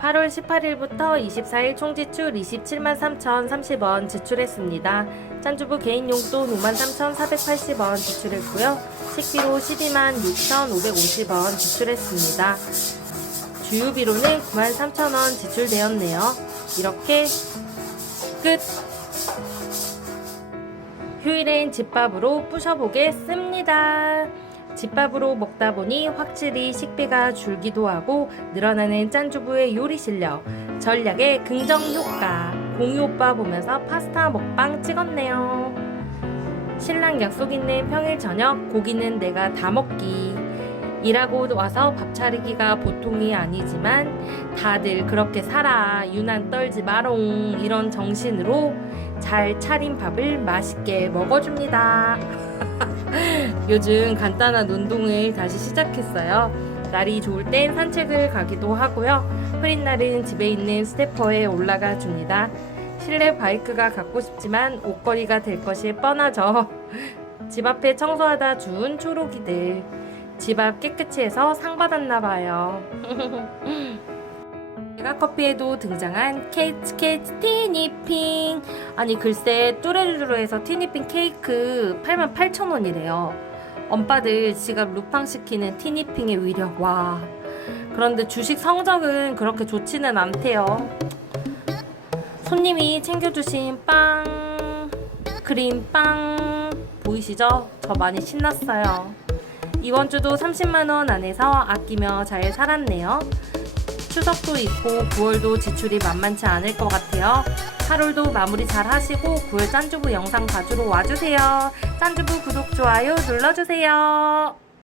8월 18일부터 24일 총 지출 27만 3,030원 지출했습니다. 짠주부 개인 용돈 5만 3,480원 지출했고요. 식비로 12만 6,550원 지출했습니다. 주유비로는 9만 3,000원 지출되었네요. 이렇게 끝! 휴일엔 집밥으로 부셔보겠습니다. 집밥으로 먹다 보니 확실히 식비가 줄기도 하고 늘어나는 짠주부의 요리 실력, 전략의 긍정 효과, 공유 오빠 보면서 파스타 먹방 찍었네요. 신랑 약속 있는 평일 저녁 고기는 내가 다 먹기. 일하고 와서 밥 차리기가 보통이 아니지만 다들 그렇게 살아 유난 떨지 마롱 이런 정신으로 잘 차린 밥을 맛있게 먹어줍니다. 요즘 간단한 운동을 다시 시작했어요. 날이 좋을 땐 산책을 가기도 하고요. 흐린 날은 집에 있는 스태퍼에 올라가 줍니다. 실내 바이크가 갖고 싶지만 옷걸이가 될 것이 뻔하죠. 집 앞에 청소하다 주운 초록이들. 집 앞 깨끗이 해서 상 받았나 봐요. 메가커피에도 등장한 케이츠 케이츠 티니핑. 아니 글쎄 뚜레루루에서 티니핑 케이크 88,000원이래요. 엄빠들 지갑 루팡시키는 티니핑의 위력 와. 그런데 주식 성적은 그렇게 좋지는 않대요. 손님이 챙겨주신 빵 크림빵 보이시죠? 저 많이 신났어요. 이번 주도 30만원 안에서 아끼며 잘 살았네요 추석도 있고 9월도 지출이 만만치 않을 것 같아요. 8월도 마무리 잘 하시고 9월 짠주부 영상 봐주러 와주세요. 짠주부 구독, 좋아요 눌러주세요.